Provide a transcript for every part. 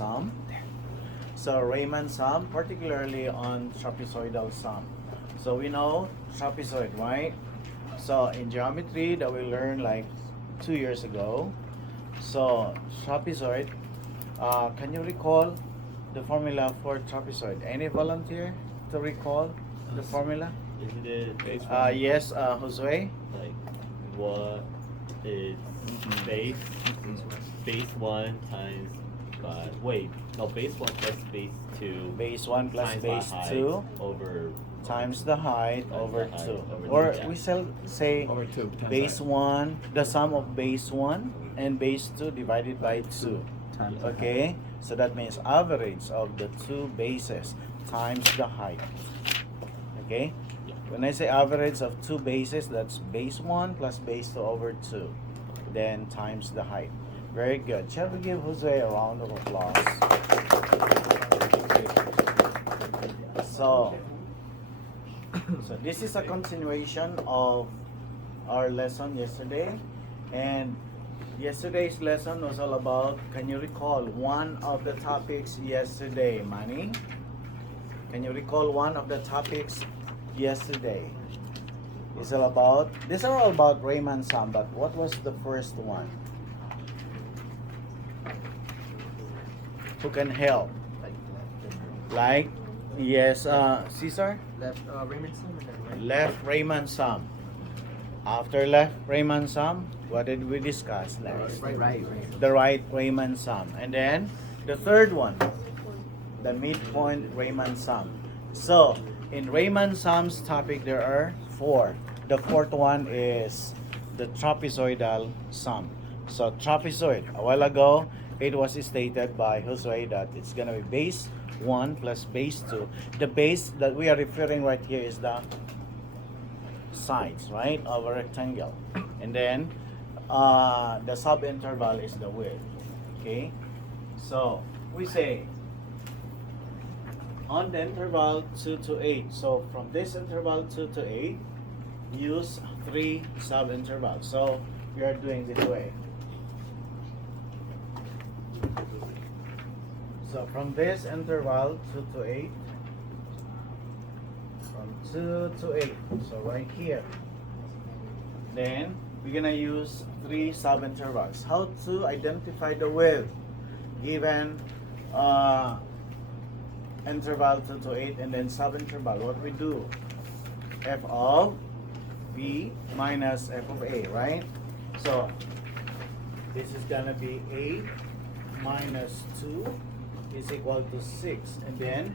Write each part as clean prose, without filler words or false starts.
sum. So Riemann sum, particularly on trapezoidal sum. So we know trapezoid, right? So in geometry that we learned like 2 years ago. So trapezoid, can you recall the formula for trapezoid? Any volunteer to recall the formula? Isn't it Yes, Josue. like what is base base one times base one plus base two Base 1 plus times base the height 2 over times the height Times over the height 2. over Or two, yeah. we shall say Over 2 times base height. 1, the sum of base 1 and base 2 divided by 2. Times the Okay? So that means average of the two bases times the height. Okay? Yeah. When I say average of two bases, that's base 1 plus base 2 over 2. Then times the height. Very good. Shall we give Jose a round of applause? So this is a continuation of our lesson yesterday, and yesterday's lesson was all about, can you recall one of the topics yesterday, Manny? Can you recall one of the topics yesterday? It's all about, these are all about Riemann sum, but what was the first one? Who can help? Like, yes, Caesar? Left Riemann sum and then right. Left Riemann sum. After left Riemann sum, what did we discuss next? Right. The right Riemann sum. And then the third one, the midpoint Riemann sum. So in Riemann sums topic there are 4. The fourth one is the trapezoidal sum. So trapezoid, a while ago it was stated by Josue that it's gonna be base 1 plus base 2. The base that we are referring right here is the sides, right, of a rectangle. And then the subinterval is the width. Okay? So we say on the interval 2 to 8. So from this interval 2 to 8, use 3 subintervals. So we are doing this way. So from this interval 2 to 8, from 2 to 8, so right here, then we're gonna use 3 subintervals. How to identify the width given interval 2 to 8 and then subinterval? What we do? F of B minus F of A, right? So this is gonna be 8 minus 2 is equal to 6, and then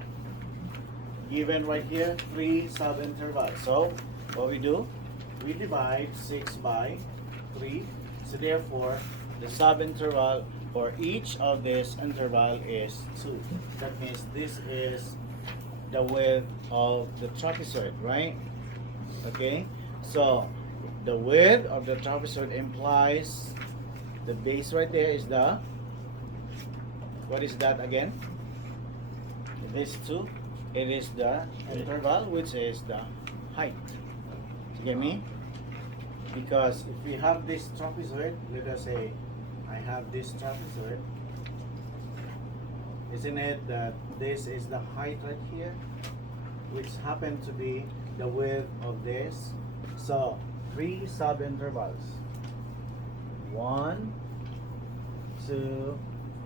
given right here 3 subintervals. So what we do, we divide 6 by 3. So therefore the subinterval for each of this interval is 2. That means this is the width of the trapezoid, right? Okay, so the width of the trapezoid implies the base right there is the, what is that again? This 2, it is the interval, which is the height. You get me? Because if we have this trapezoid, let us say I have this trapezoid, isn't it that this is the height right here, which happen to be the width of this? So 3 subintervals. 1, 2,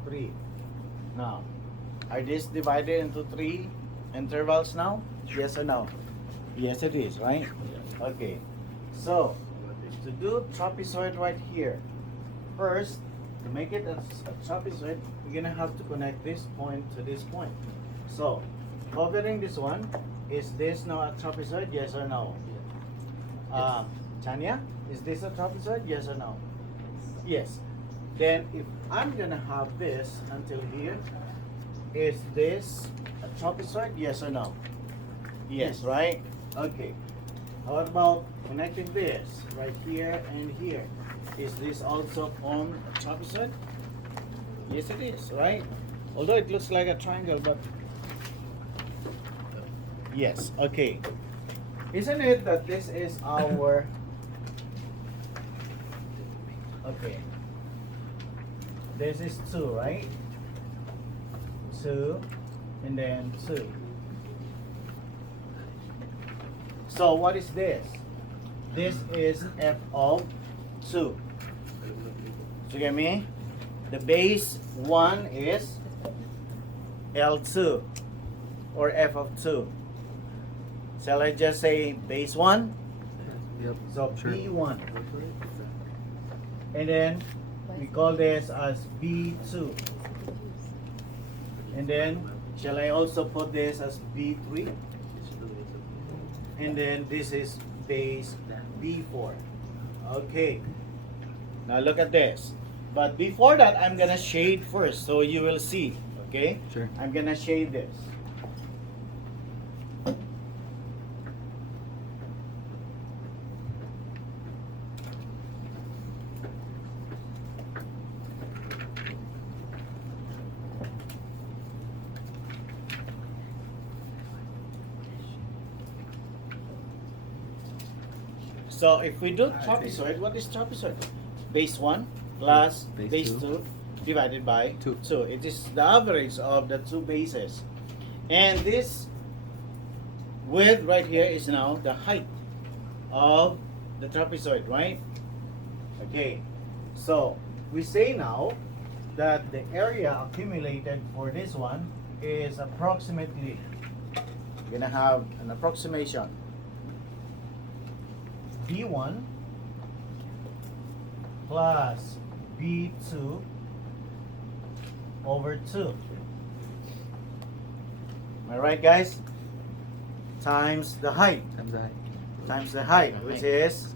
3. Now, are these divided into 3 intervals now? Yes or no? Yes, it is, right? Okay. So, to do trapezoid right here, first, to make it a trapezoid, we're gonna have to connect this point to this point. So, covering this one, is this now a trapezoid? Yes or no? Tanya, is this a trapezoid? Yes or no? Yes. Then if I'm gonna have this until here, is this a trapezoid? Yes or no? Yes, right? Okay. How about connecting this right here and here? Is this also formed a trapezoid? Yes, it is, right? Although it looks like a triangle, but yes, okay. Isn't it that this is our, okay, this is 2, right? 2, and then 2. So what is this? This is f of 2. So you get me? The base 1 is L2 or f of 2. Shall I just say base 1? Yep. So Sure. B1. And then we call this as B2. And then shall I also put this as B3? And then this is base B4. Okay. Now look at this. But before that, I'm gonna shade first so you will see. Okay? Sure. I'm gonna shade this. So if we do trapezoid, what is trapezoid? Base 1 plus Base base two. 2 divided by Two. 2. It is the average of the two bases. And this width right here is now the height of the trapezoid, right? Okay. So we say now that the area accumulated for this one is approximately, we're gonna have an approximation. B1 plus B2 over 2. Am I right, guys? Times the height. Times the height. Times the height, which is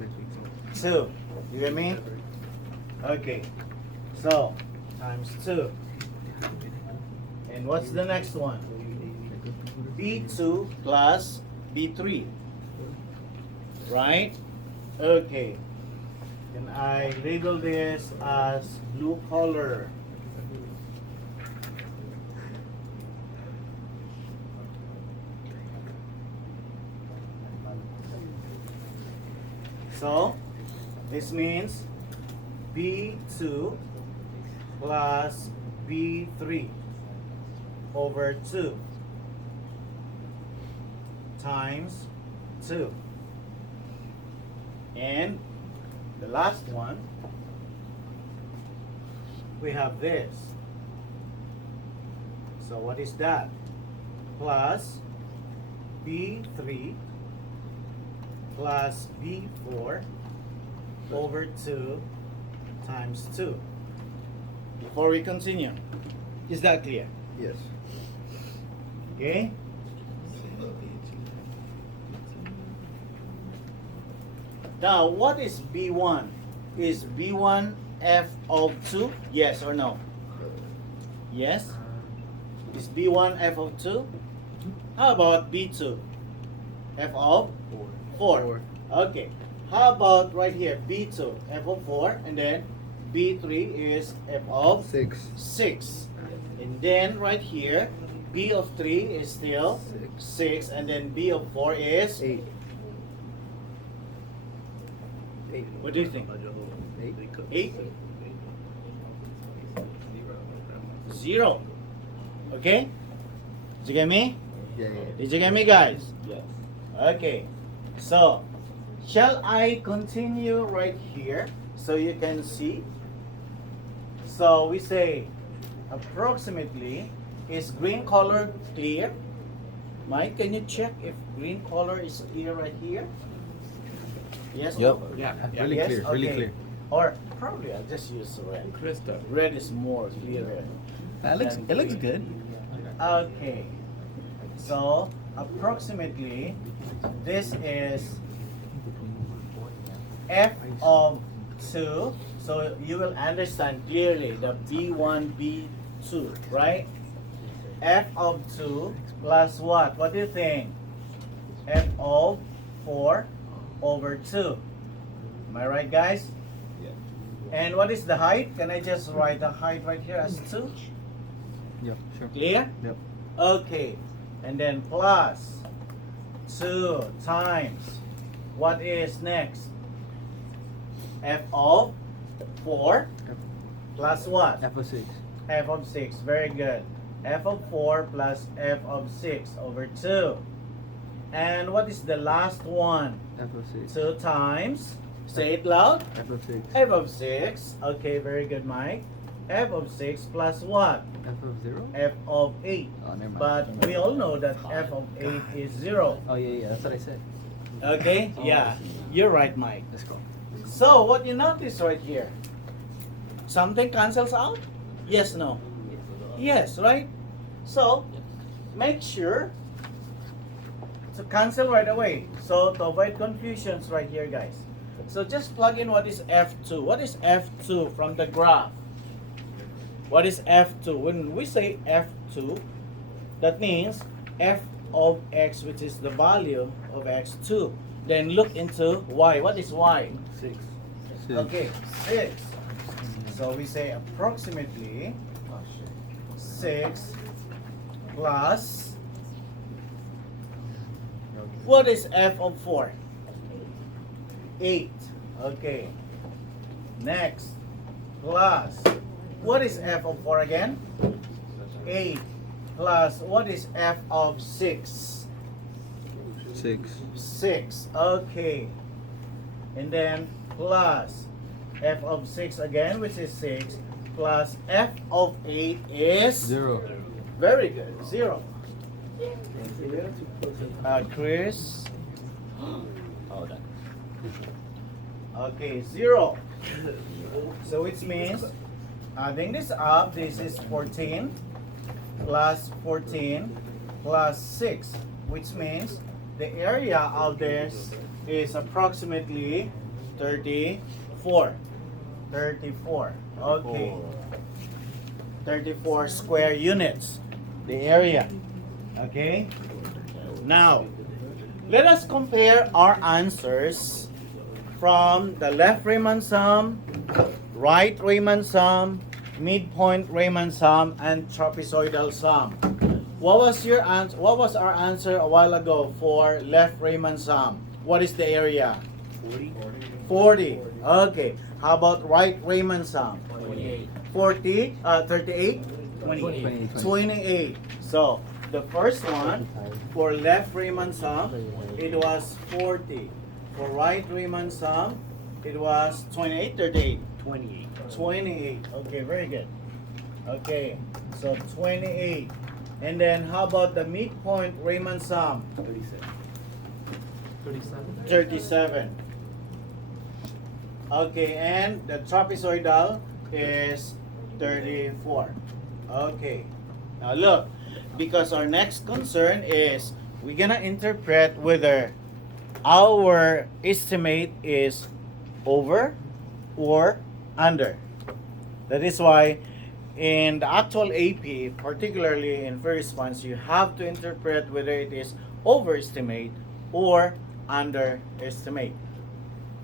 2. You get me? Okay. So, times 2. And what's the next one? B2 plus B3. Right? Okay. Can I label this as blue color? So, this means B2 plus B3 over 2 times 2. And the last one, we have this. So what is that? Plus B3 plus B4 over 2 times 2. Before we continue, is that clear? Yes. Okay? Now, what is B1? Is B1 f of 2? Yes or no? Yes? Is B1 f of 2? How about B2? F of 4. Okay. How about right here? B2, f of 4, and then B3 is f of 6. 6. And then right here, B of 3 is still 6, and then B of 4 is 8. What do you think? 8? 0. Okay? Did you get me? Yeah. Did you get me, guys? Yes. Okay. So, shall I continue right here so you can see? So we say approximately, is green color clear? Mike, can you check if green color is clear right here? Yes? Yep. Yeah. Really Yes? clear, really Okay. clear. Or probably I'll just use red. Crystal. Red is more clearer. It looks good. Okay. So approximately this is f of 2. So you will understand clearly the B1, B2, right? F of 2 plus what? What do you think? F of 4 over 2. Am I right, guys? Yeah. And what is the height? Can I just write the height right here as 2? Yep, sure. Clear? Yep. Okay. And then plus 2 times, what is next? F of 4 plus what? F of 6. F of 6. Very good. f of 4 plus f of 6 over 2. And what is the last one? F of 6. 2 times, say it loud, F of 6. f of 6. Okay, very good, Mike. F of 6 plus what? F of 0? F of 8. Oh, never mind. But we all know that f of 8 is 0. Oh, yeah, that's what I said. Okay? Oh, Yeah, I see. you're right, Mike. Let's go. So, what you notice right here? Something cancels out? Yes, no? Yes, right? So, make sure to cancel right away. So, to avoid confusions right here, guys. So, just plug in what is F2. What is F2 from the graph? What is F2? When we say F2, that means f of x, which is the value of x2. Then look into y. What is y? 6. Okay, 6. So we say approximately 6 plus, what is f of 4? 8. Okay. Next, plus, what is f of 4 again? 8. Plus, what is f of 6? 6. 6. Okay. And then plus f of 6 again, which is 6, plus f of 8 is 0. very good, 0. Chris. Oh, that. Okay, 0. So which means adding this up, this is 14 plus 14 plus 6, which means the area of this is approximately 34. 34. Okay. 34 square units. The area. Okay? Now, let us compare our answers from the left Riemann sum, right Riemann sum, midpoint Riemann sum, and trapezoidal sum. What was your answer? What was our answer a while ago for left Riemann sum? What is the area? 40. Okay. How about right Riemann sum? 28. 40, 38, 28. 28. So the first one for left Riemann sum, it was 40. For right Riemann sum, it was 28, 38. 28. 28. Okay, very good. Okay, so 28. And then how about the midpoint Riemann sum? 37. 37. Okay, and the trapezoidal is 34. Okay. Now look, because our next concern is we're gonna interpret whether our estimate is over or under. That is why in the actual AP, particularly in free response, you have to interpret whether it is overestimate or underestimate.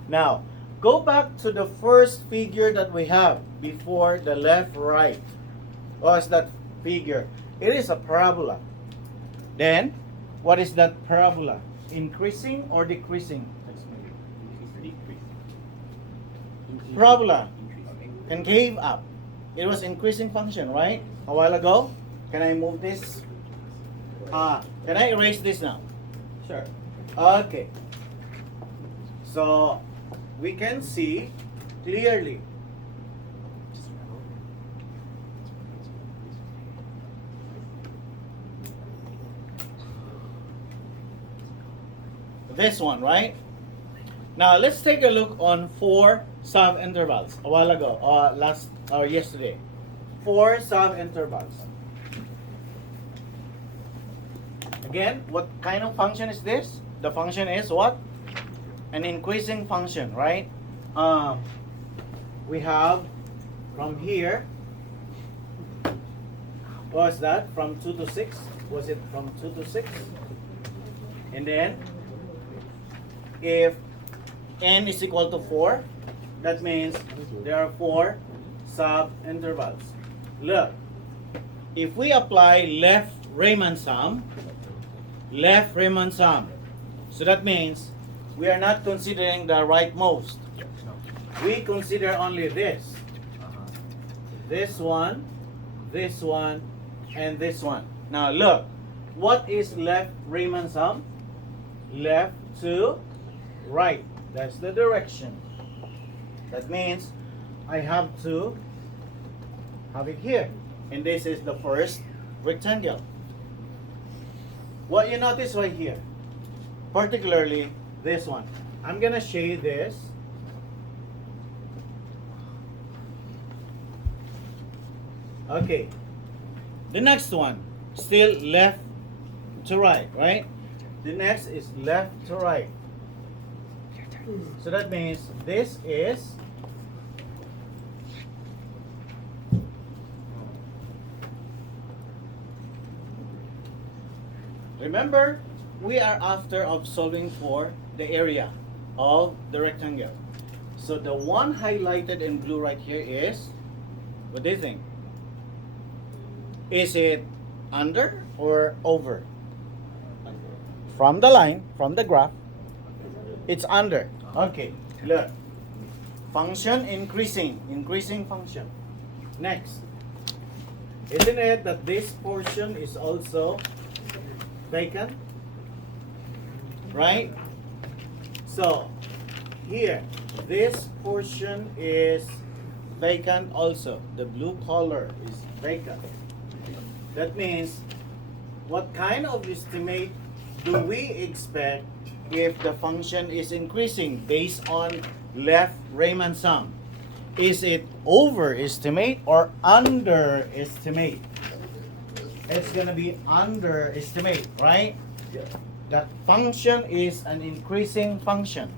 Now, go back to the first figure that we have before the left right. What is that figure? It is a parabola. Then, what is that parabola? Increasing or decreasing? Parabola. Concave up. It was increasing function, right? A while ago. Can I move this? Can I erase this now? Sure. Okay. So we can see clearly. This one, right? Now let's take a look on 4 sub-intervals a while ago, or yesterday. 4 sub-intervals. Again, what kind of function is this? The function is what? An increasing function, right? We have from here, what was that? From 2 to 6? Was it from 2 to 6? And then, if n is equal to 4, that means there are 4 sub-intervals. Look, if we apply left Riemann sum, so that means we are not considering the rightmost. We consider only this. This one, and this one. Now look, what is left Riemann sum? Left to right. That's the direction. That means I have to have it here. And this is the first rectangle. What you notice right here, particularly this one, I'm gonna shade this. Okay. The next one, still left to right, right? The next is left to right. So that means this is remember, we are after of solving for the area of the rectangle. So the one highlighted in blue right here is, what do you think? Is it under or over? From the line, from the graph, it's under. Okay, look. Function increasing, increasing function. Next. Isn't it that this portion is also vacant? Right? So, here, this portion is vacant also. The blue color is vacant. That means, what kind of estimate do we expect if the function is increasing based on left Riemann sum? Is it overestimate or underestimate? It's gonna be underestimate, right? Yeah. The function is an increasing function.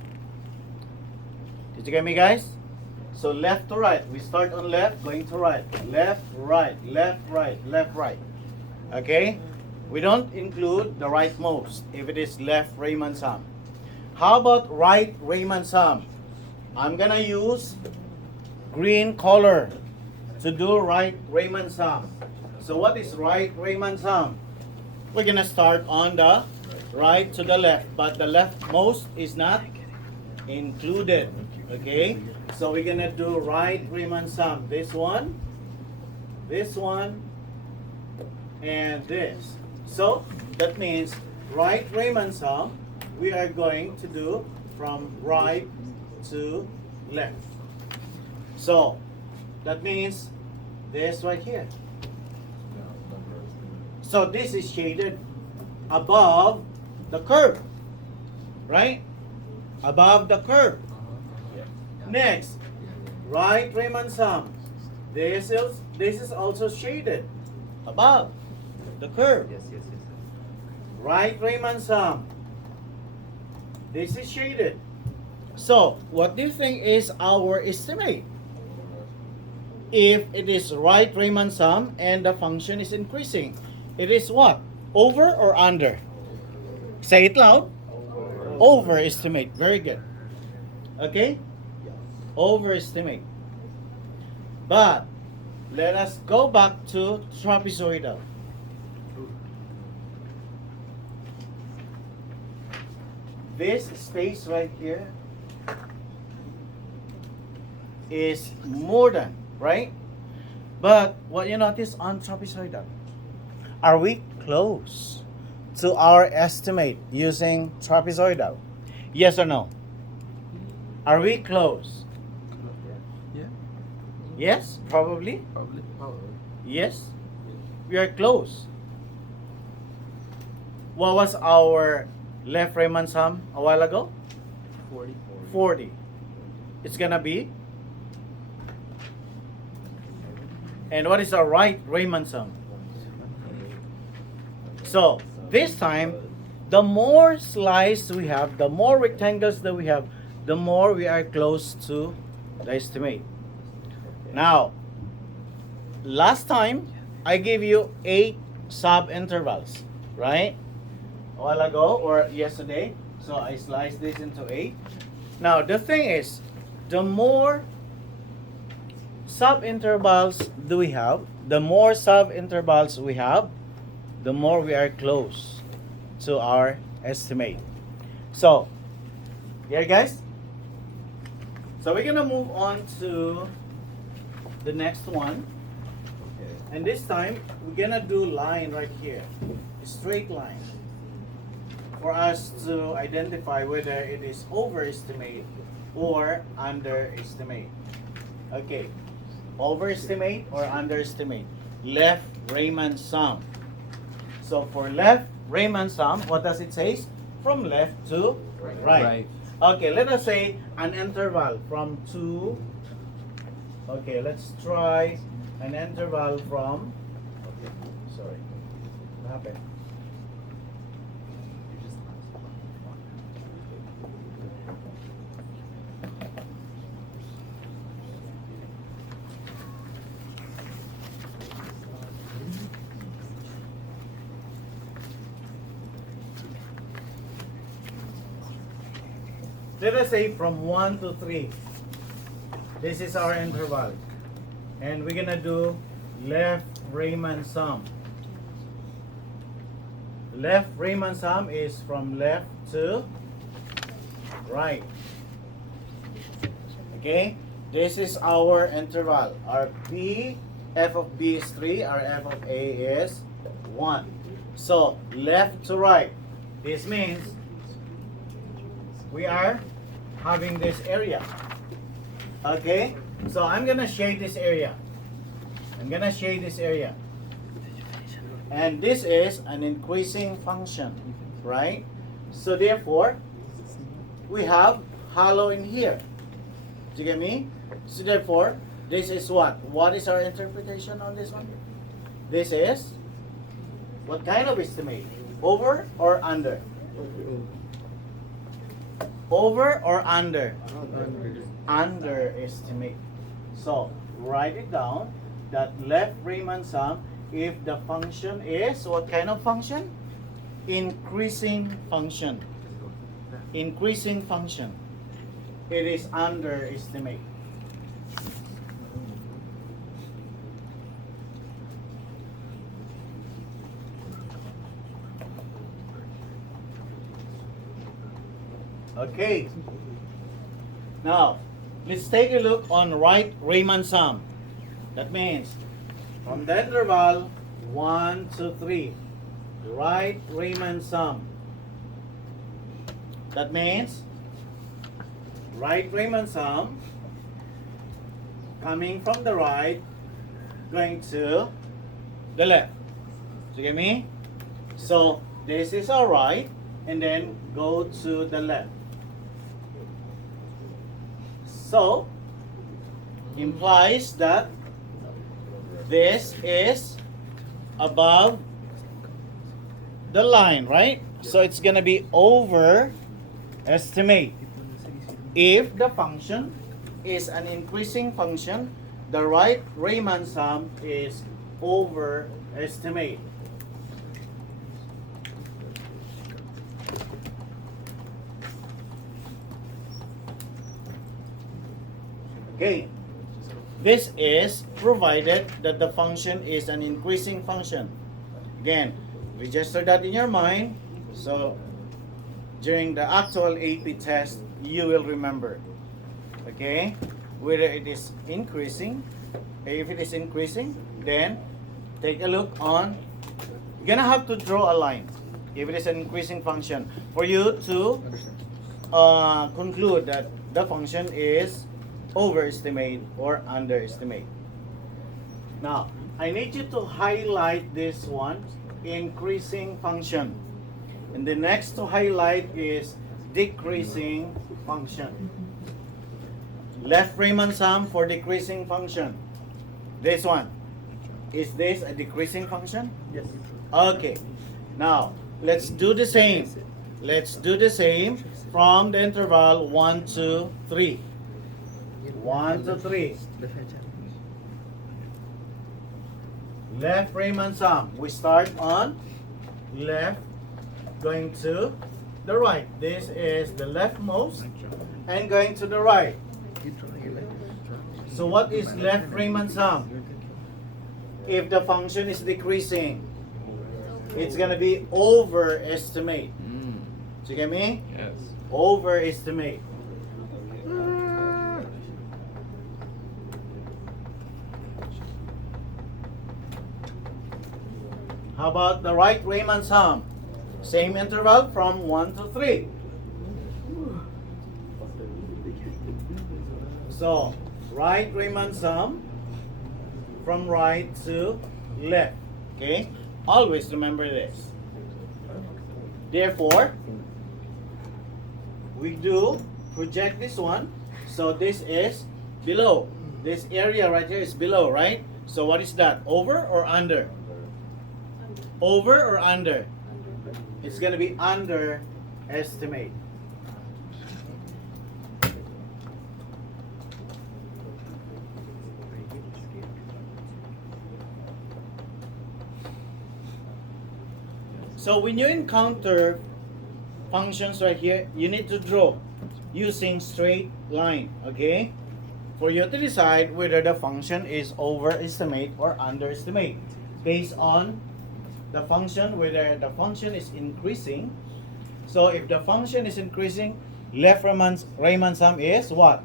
Did you get me, guys? So left to right. We start on left, going to right. Left, right, left, right, left, right. Okay? We don't include the rightmost if it is left Riemann sum. How about right Riemann sum? I'm gonna use green color to do right Riemann sum. So what is right Riemann sum? We're gonna start on the right to the left, but the leftmost is not included. Okay? So we're gonna do right Riemann sum. This one, and this. So that means right Riemann sum, we are going to do from right to left. So that means this right here. So this is shaded above the curve, right? Above the curve. Next, right Riemann sum. This is also shaded above the curve. Yes. Right Riemann sum. This is shaded. So, what do you think is our estimate? If it is right Riemann sum and the function is increasing, it is what? Over or under? Say it loud. Overestimate. Very good. Okay? Overestimate. But let us go back to trapezoidal. This space right here is more than, right? But what you notice on trapezoidal, are we close to our estimate using trapezoidal? Yes or no? Are we close? Yeah. Yes, probably. Probably. Yes, we are close. What was our left Riemann sum a while ago? 40. 40. It's gonna be. And what is our right Riemann sum? So this time, the more slices we have, the more rectangles that we have, the more we are close to the estimate. Now, last time I gave you 8 sub-intervals, right? A while ago or yesterday. So I sliced this into 8. Now the thing is, the more sub-intervals do we have, the more sub-intervals we have, the more we are close to our estimate. So, here guys. So we're gonna move on to the next one. Okay. And this time, we're gonna do line right here. A straight line. For us to identify whether it is overestimate or underestimate. Okay. Overestimate or underestimate? Left Riemann sum. So for left Riemann sum, what does it say? From left to right. Okay, let us say an interval from 2. Okay, let's try an interval from. Okay, sorry. What happened? Let us say from 1 to 3. This is our interval. And we're gonna do left Riemann sum. Left Riemann sum is from left to right. Okay? This is our interval. Our B, f of B is 3, our f of A is 1. So, left to right. This means we are having this area. Okay? So I'm gonna shade this area. I'm gonna shade this area. And this is an increasing function, right? So therefore, we have hollow in here. Do you get me? So therefore, this is what? What is our interpretation on this one? This is what kind of estimate? Over or under? Over or under? Underestimate. So, write it down that left Riemann sum, if the function is, what kind of function? Increasing function. Increasing function. It is underestimate. Okay. Now, let's take a look on right Riemann sum. That means from the interval 1 to 3, right Riemann sum. That means right Riemann sum coming from the right, going to the left. Do you get me? So this is our right, and then go to the left. So, implies that this is above the line, right? So it's gonna be overestimate. If the function is an increasing function, the right Riemann sum is overestimate. Okay, this is provided that the function is an increasing function. Again, register that in your mind, so during the actual AP test, you will remember. Okay, whether it is increasing. If it is increasing, then take a look on. You're gonna have to draw a line if it is an increasing function for you to conclude that the function is overestimate or underestimate. Now, I need you to highlight this one, increasing function. And the next to highlight is decreasing function. Left Riemann sum for decreasing function. This one. Is this a decreasing function? Yes. Okay. Now, let's do the same. Let's do the same from the interval 1 to 3. 1 to 3. Left Riemann sum. We start on left, going to the right. This is the leftmost, and going to the right. So what is left Riemann sum? If the function is decreasing, it's gonna be overestimate. Do you get me? Yes. Overestimate. How about the right Riemann sum? Same interval from 1 to 3. So, right Riemann sum from right to left. Okay? Always remember this. Therefore, we do project this one. So this is below. This area right here is below, right? So what is that? Over or under? Over or under? It's going to be underestimate. So when you encounter functions right here, you need to draw using straight line, okay? For you to decide whether the function is overestimate or underestimate based on the function, whether the function is increasing. So if the function is increasing, left Riemann sum is what?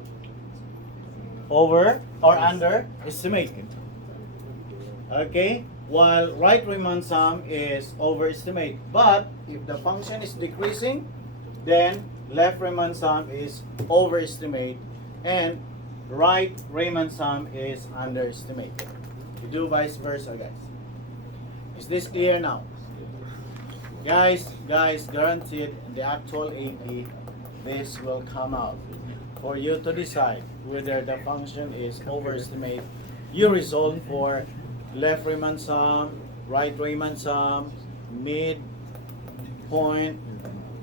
Over or underestimate. Okay? While right Riemann sum is overestimate. But if the function is decreasing, then left Riemann sum is overestimate and right Riemann sum is underestimate. We do vice versa, guys. Is this clear now? Guys, guaranteed in the actual AP, this will come out. For you to decide whether the function is overestimate, you resolve for left Riemann sum, right Riemann sum, mid point,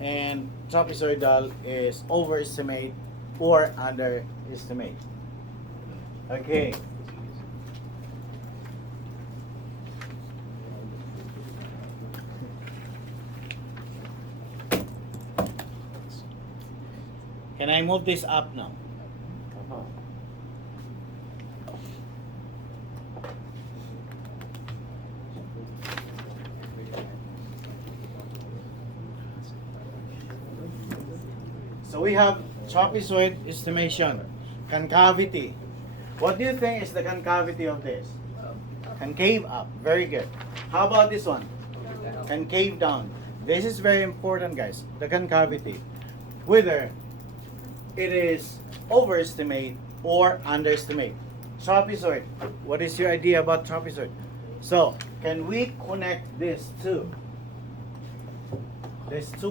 and trapezoidal is overestimate or underestimate. Okay. Can I move this up now? So we have trapezoid estimation, concavity. What do you think is the concavity of this? Concave up, very good. How about this one? Concave down. This is very important, guys, the concavity. Whether it is overestimate or underestimate. Trapezoid, what is your idea about trapezoid? So, can we connect these two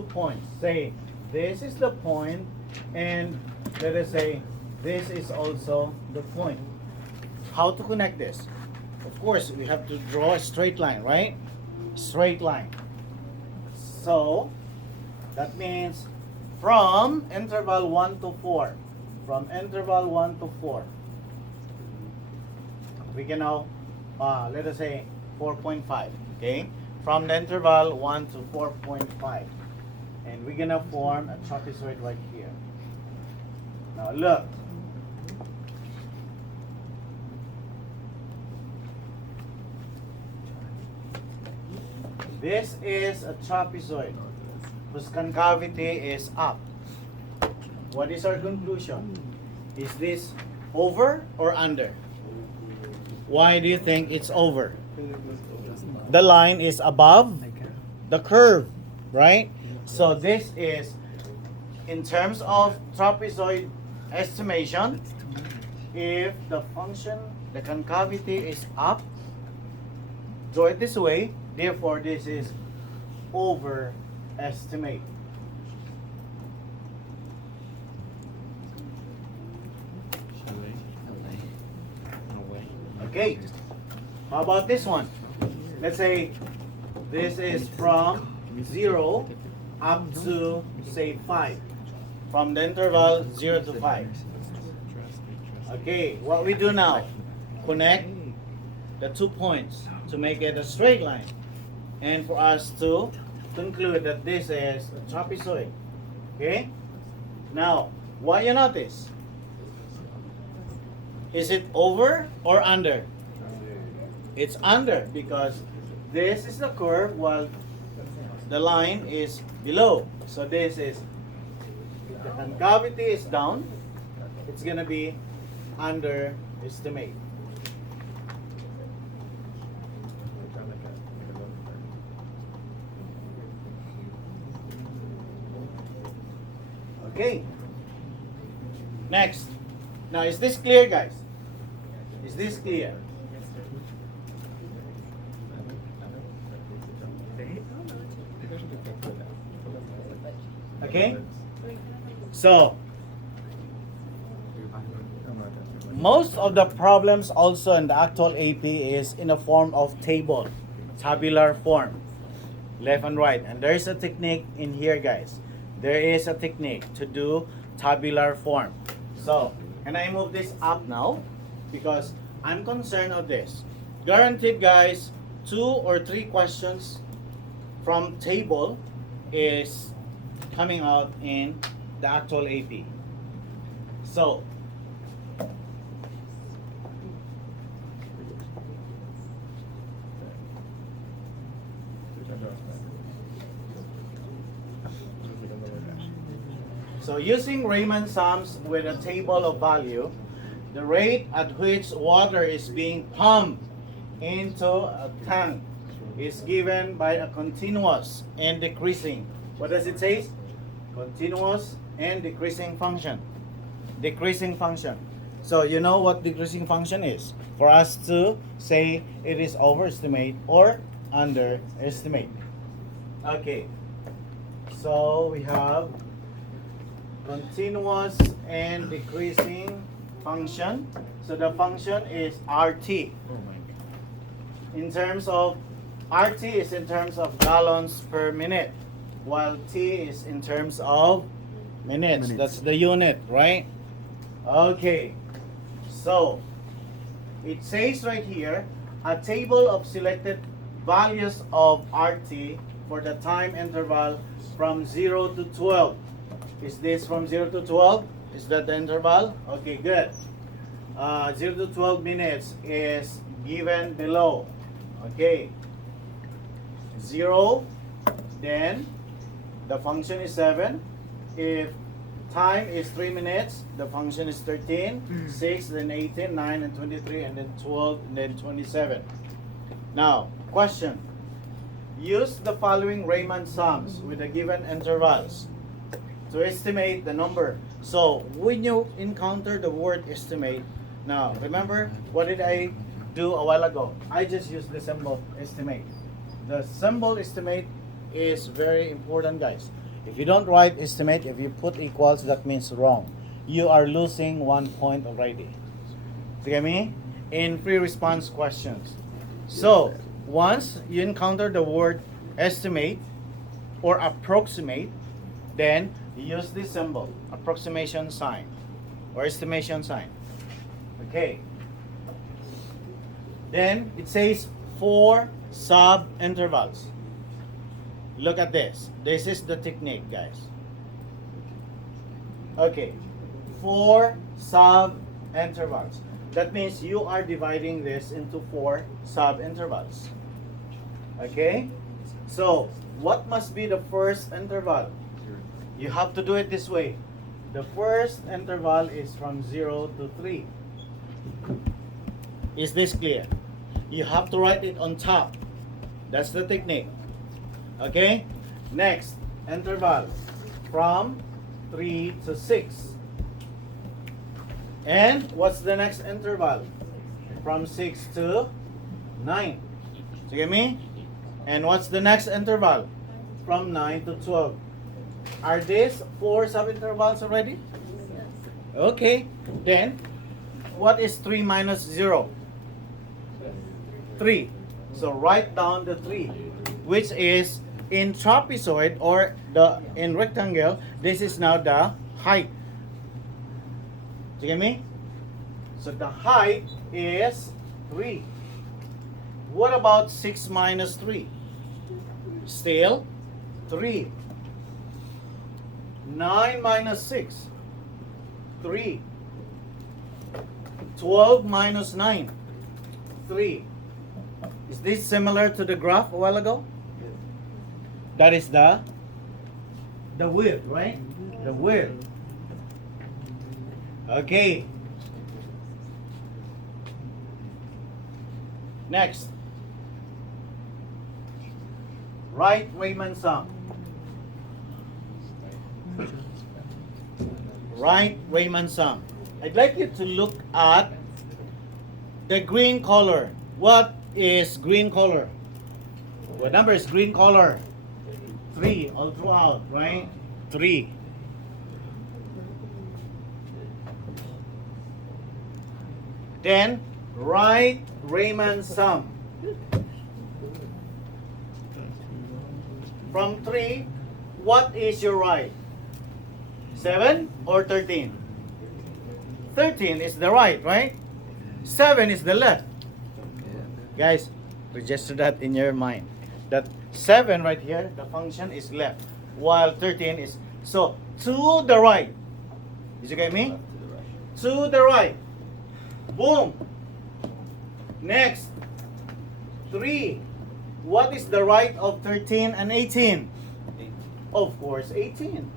points? Say, this is the point, and let us say, this is also the point. How to connect this? Of course, we have to draw a straight line, right? Straight line. So, that means from interval 1 to 4, we can now, let us say 4.5, okay? From the interval 1 to 4.5. And we're gonna form a trapezoid right here. Now look. This is a trapezoid whose concavity is up. What is our conclusion? Is this over or under? Why do you think it's over? The line is above the curve, right? So this is, in terms of trapezoid estimation, if the function, the concavity is up, draw it this way, therefore this is overestimate. Okay, how about this one? Let's say this is from 0 up to, say, 5. From the interval 0 to 5. Okay, what we do now, connect the 2 points to make it a straight line. And for us to conclude that this is a trapezoid. Okay? Now, what you notice? Is it over or under? It's under because this is the curve while the line is below. So this is, if the concavity is down, it's gonna be underestimate. Okay. Next. Now, is this clear, guys? Is this clear? Okay. So, most of the problems also in the actual AP is in a form of table, tabular form, left and right. And there is a technique in here, guys. There is a technique to do tabular form. So, can I move this up now? Because I'm concerned of this. Guaranteed, guys, 2 or 3 questions from table is coming out in the actual AP. So, using Riemann sums with a table of value, the rate at which water is being pumped into a tank is given by a continuous and decreasing. What does it say? Continuous and decreasing function. Decreasing function. So you know what decreasing function is? For us to say it is overestimate or underestimate. Okay. So we have continuous and decreasing function. So the function is RT. In terms of RT is in terms of gallons per minute, while T is in terms of minutes. That's the unit, right? Okay. So it says right here, a table of selected values of RT for the time interval from 0 to 12. Is this from 0 to 12? Is that the interval? Okay, good. 0 to 12 minutes is given below. Okay. 0, then the function is 7. If time is 3 minutes, the function is 13, 6, then 18, 9, and 23, and then 12, and then 27. Now, question. Use the following Riemann sums with the given intervals to estimate the number. So, when you encounter the word estimate, now, remember, what did I do a while ago? I just used the symbol estimate. The symbol estimate is very important, guys. If you don't write estimate, if you put equals, that means wrong. You are losing 1 point already. You get me? In free response questions. So, once you encounter the word estimate or approximate, then you use this symbol, approximation sign or estimation sign. Okay. Then it says 4 sub intervals. Look at this. This is the technique, guys. Okay. 4 sub intervals. That means you are dividing this into 4 sub intervals. Okay? So, what must be the first interval? You have to do it this way. The first interval is from 0 to 3. Is this clear? You have to write it on top. That's the technique. Okay? Next, interval from 3 to 6. And what's the next interval? From 6 to 9. You get me? And what's the next interval? From 9 to 12. Are these 4 subintervals already? Okay. Then, what is 3 minus 0? 3. So write down the 3, which is in trapezoid or in rectangle. This is now the height. Do you get me? So the height is 3. What about 6 minus 3? Still 3. 9 minus 6, 3. 12 minus 9, 3. Is this similar to the graph a while ago? That is the width, right? The width. Okay. Next. Write Riemann sum. right Riemann sum. I'd like you to look at the green color. What is green color? What number is green color? 3 all throughout, right? 3. Then write Riemann sum. From 3, what is your right? 7 or 13? 13 is the right? 7 is the left. Guys, register that in your mind. That 7 right here, the function is left, while 13 is, so to the right. Did you get me? To the right. Boom. Next, 3. What is the right of 13 and 18? Of course, 18.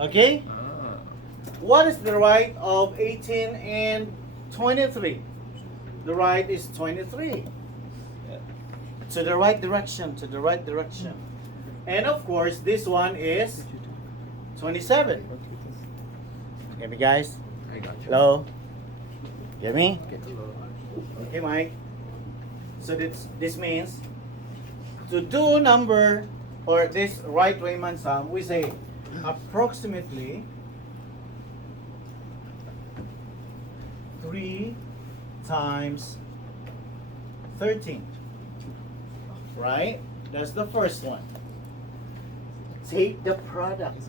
Okay? What is the right of 18 and 23? The right is 23. To the right direction, to the right direction. And of course, this one is 27. Get me, guys? I got you. Hello? Get me? Hello. Okay, Mike. So this means to do number or this right Riemann sum, we say approximately 3 times 13. Right? That's the first one. Take the product.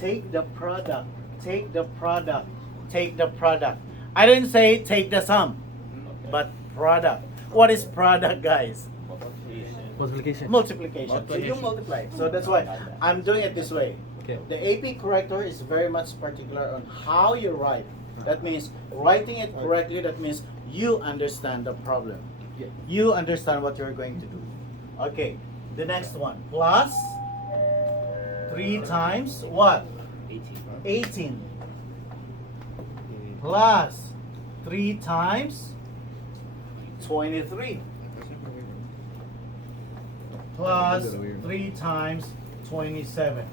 Take the product. Take the product. Take the product. I didn't say take the sum, but product. What is product, guys? Multiplication. Multiplication. So you multiply. So that's why I'm doing it this way. Okay. The AP corrector is very much particular on how you write. That means writing it correctly, that means you understand the problem. Yeah. You understand what you're going to do. Okay, the next one. Plus 3 times what? 18. Plus 3 times 23. Plus 3 times 27.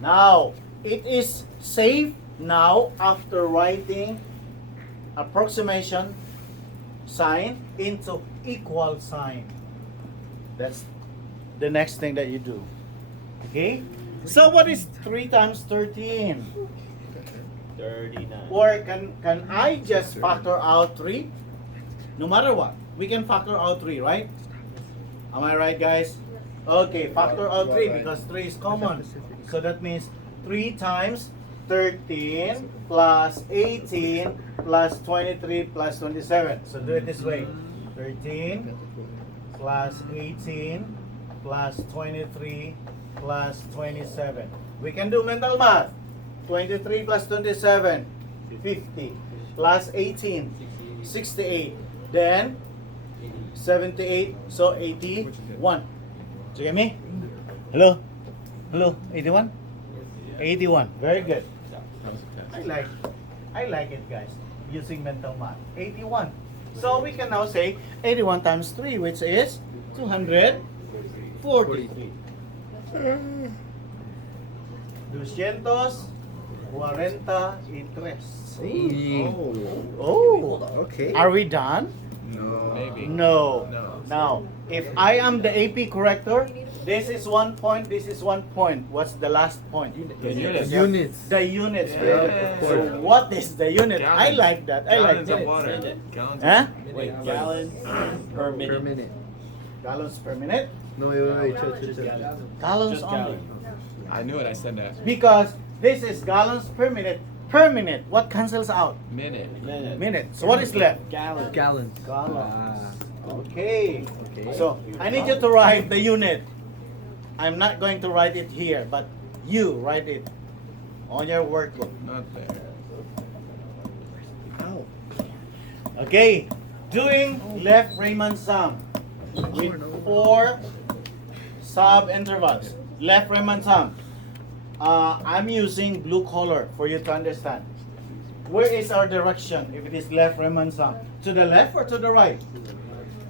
Now, it is safe now after writing approximation sign into equal sign. That's the next thing that you do. Okay? So what is 3 times 13? 39. Or can I just factor out 3? No matter what, we can factor out 3, right? Am I right, guys? Okay, factor out 3 because 3 is common. So that means 3 times 13 plus 18 plus 23 plus 27. So do it this way. 13 plus 18 plus 23 plus 27. We can do mental math. 23 plus 27, 50. Plus 18, 68. Then 78, so 81. Do you get me? Hello? Hello? 81? 81. Very good. I like it, guys. Using mental math. 81. So we can now say 81 times 3, which is 243. 243. Oh. Okay. Are we done? No. Maybe. No. No. Now, if I am the AP corrector, this is 1 point, this is 1 point. What's the last point? The units. Units. The units. Yeah. So what is the unit? I Gallons. like that. I like Gallons of that. water. Gallons Huh? Wait, gallons per Per minute. minute. Gallons per minute? No, wait. Chill. Gallons Just only. gallons. I knew it. I said that. Because this is gallons per minute. Per minute. What cancels out? Minute. Minute. Minute. So what is left? Gallons. Gallons. Gallons. Okay. Okay. So I need you to write the unit. I'm not going to write it here, but you write it on your workbook. Not there. Ow. Okay. Doing left Riemann sum with 4 sub intervals. Left Riemann sum. I'm using blue color for you to understand. Where is our direction if it is left Riemann sum? To the left or to the right?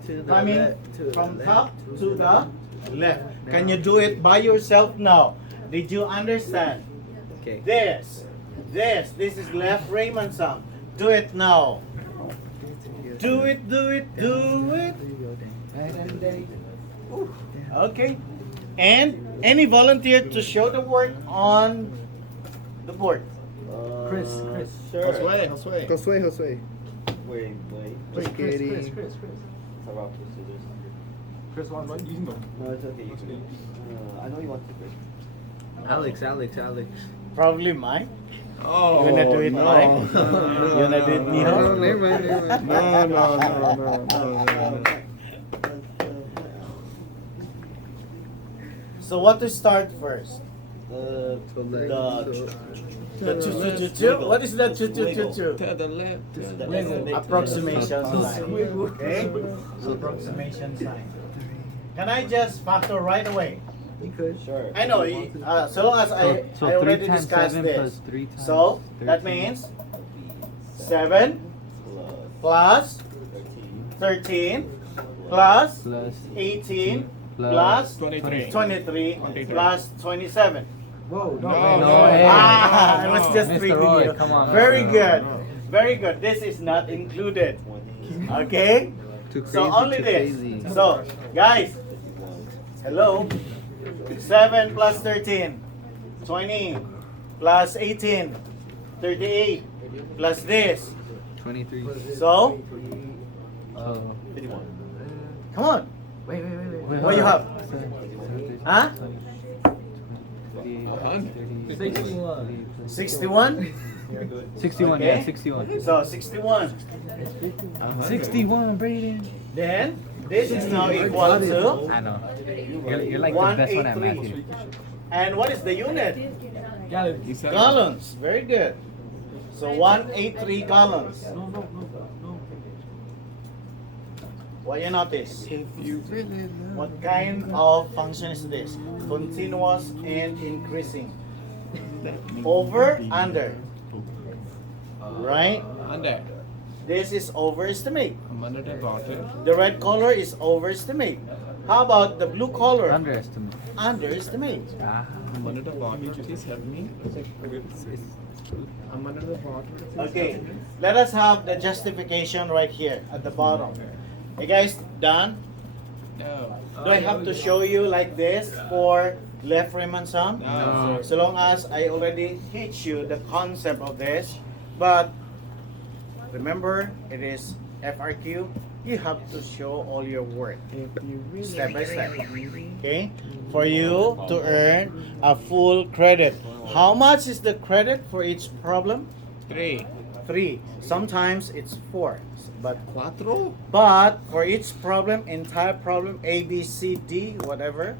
To the I mean, left, to the from left, top to the left. Now. Can you do it by yourself now? Did you understand Okay. This is left Riemann sum. Do it now. Do it. Okay. And any volunteer to show the work on the board? Chris. Sure. Josue. Josue. Wait. Just Chris. It's a rock, paper, scissors. Chris wants it. No, it's okay. You can. I know you want to, Chris. Alex. Probably mine. Oh, You wanna do it, no. Mike? No, You wanna do it, No, Miho? never mind. No. So what to start first? So like, The 2. What is that 2? To the left. To the left. Approximation So- sign. Okay? Approximation sign. Can I just factor right away? you could. Sure. I know, so long as I So already 3 times discussed 7 this. plus 3 times So that 13. means 7 plus 13 plus Plus 18 plus plus 23. 23 plus 27. Whoa, No, hey. Ah, I was just Mr. tricking Roy, you. come on. Very No, good. no. Very good. This is not included. Okay? Too crazy, So only too this. crazy. So, guys, hello. 7 plus 13, 20 plus 18, 38 plus this. 23. So, Oh. 51. come on. Wait. What you have? Huh? 61? 61, Okay. yeah, 61. So, 61. 61, Brayden. Then, this is now equal to I know. You're like the best one at math 183. here. And what is the unit? He said Gallons. Very good. So 183 gallons. What you notice? if you really love What kind of function is this? Continuous and increasing. Over, under. Right? under. This is overestimate. I'm under the water. The red color is overestimate. How about the blue color? Underestimate. Underestimate. Ah. I'm under the water. Please help me. I'm under the water. Okay, let us have the justification right here at the bottom. Hey guys, done? No. Do I have to show you like this for left Riemann sum? No. So long as I already teach you the concept of this, but remember it is FRQ. You have to show all your work step by step. Okay, for you to earn a full credit. How much is the credit for each problem? 3. 3. Sometimes it's 4, but 4. for each problem, entire problem, A, B, C, D, whatever,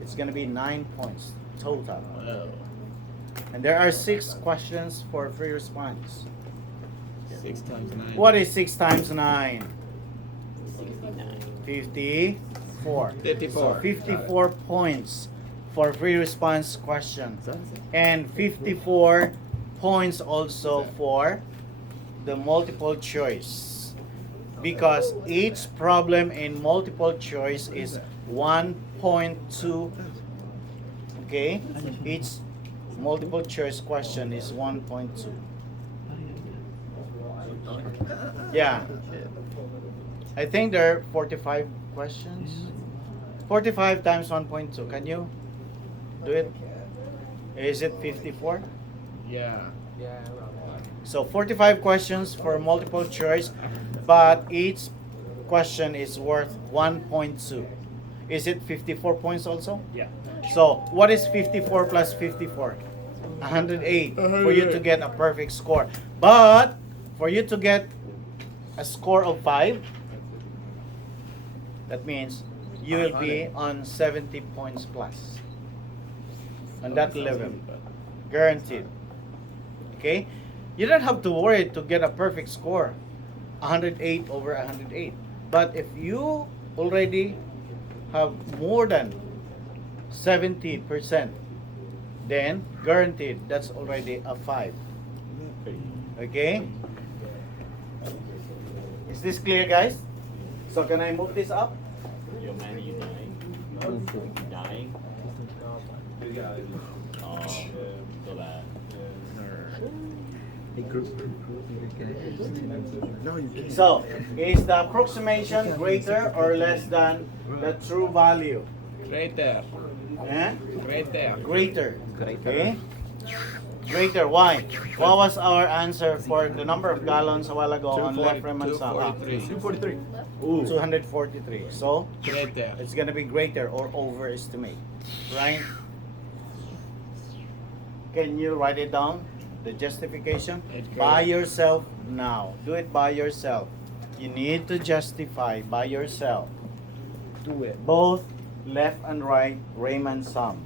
it's gonna be 9 points total. Wow. And there are 6 questions for free response. 6 times 9. What is 6 times 9? 69. 54. 54. So 54 points for free response question. And 54 points also for the multiple choice. Because each problem in multiple choice is 1.2. Okay? Each multiple choice question is 1.2. Yeah. I think there are 45 questions. 45 times 1.2. Can you do it? Is it 54? Yeah. So 45 questions for multiple choice, but each question is worth 1.2. Is it 54 points also? Yeah. So what is 54 plus 54? 108 for you to get a perfect score. But for you to get a score of 5, that means you will be on 70 points plus. On that level. Guaranteed. Okay? You don't have to worry to get a perfect score. 108 over 108. But if you already have more than 70%, then guaranteed that's already a 5. Okay? Is this clear, guys? So can I move this up? Yo, man, are you dying? You dying? So bad. No, you can't. So, is the approximation greater or less than the true value? Right there. Eh? Right there. Greater. Greater. Okay? Greater. Why? What was our answer for the number of gallons a while ago on left Riemann sum? 243. 243. So, Right there. it's going to be greater or overestimate. Right? Can you write it down? The justification? It's By great. yourself now. Do it by yourself. You need to justify by yourself. Do it. Both left and right Riemann sum.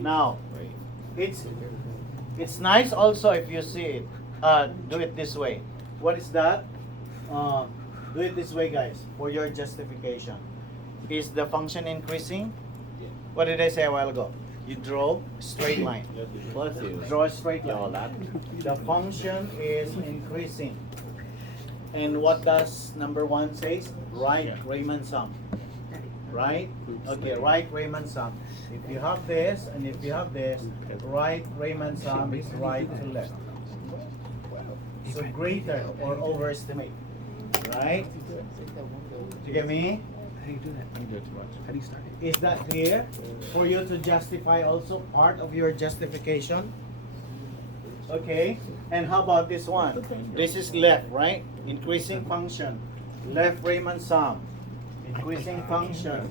Now, it's nice also if you see it. Do it this way. What is that? Do it this way, guys, for your justification. Is the function increasing? What did I say a while ago? You draw a straight line. Bless you. Draw a straight Y'all line. that. The function is increasing. And what does number one says? Right Riemann sum. Right? Okay, right Riemann sum. If you have this and if you have this, right Riemann sum is right to left. So greater or overestimate. Right? You get me? How do you do that? Don't do it too much. How do you start it? Is that clear? For you to justify also part of your justification? Okay. And how about this one? This is left, right? Increasing function. Left Riemann sum. Increasing function.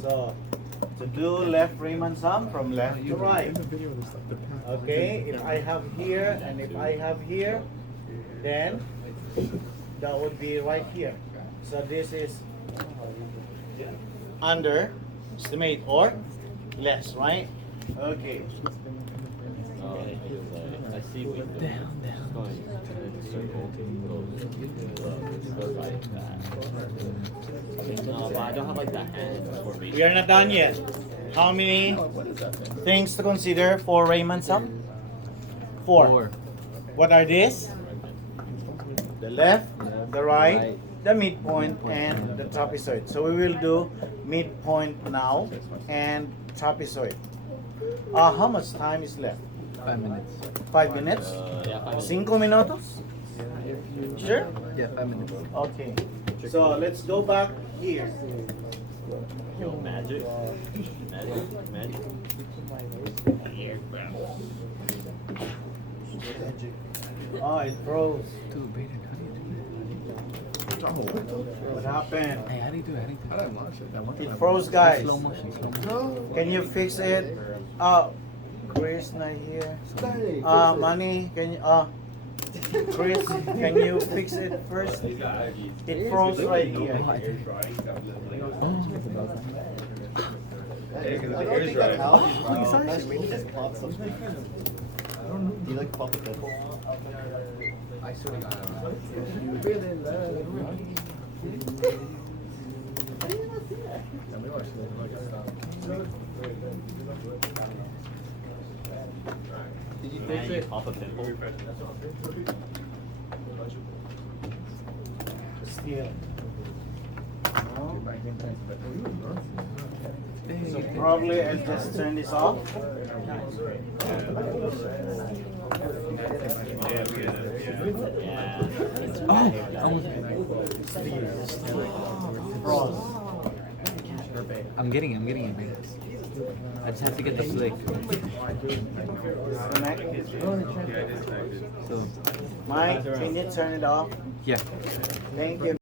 So, to do left Riemann sum from left to right. Okay, if I have here and if I have here, then that would be right here. So this is underestimate or less, right? Okay. I see we Down, down. going circle goes like that. No, but I don't have like the hand for me. We are not done yet. How many things to consider for Riemann sum? Four. What are these? The left, the right, the midpoint, and the trapezoid. So we will do midpoint now and trapezoid. How much time is left? 5 minutes. 5 minutes? Yeah, 5 minutes. 5 minutos? Sure? Yeah, 5 minutes. Okay. So let's go back here. Yo, magic. Magic. Oh, it froze. Dude, Brayden, how do you do What happened? that? Hey, how do you do it? How do you do I it? didn't watch it. That one It time. froze, guys. Slow motion, slow motion. Can you fix it? Chris not here. Money, can you? Chris, can you fix it first? It froze right here. Oh, I did. I don't think that's how. Maybe just pop something. I don't know. Do you like pop a pimple? I swear to God. Did you fix it? Pop a pimple. Still. No. Hey, So probably I'll just turn this off. Yeah. Froze. I'm getting it, Brayden. I just have to get the flick. Disconnect. So, Mike, can you turn it off? yeah. Thank you.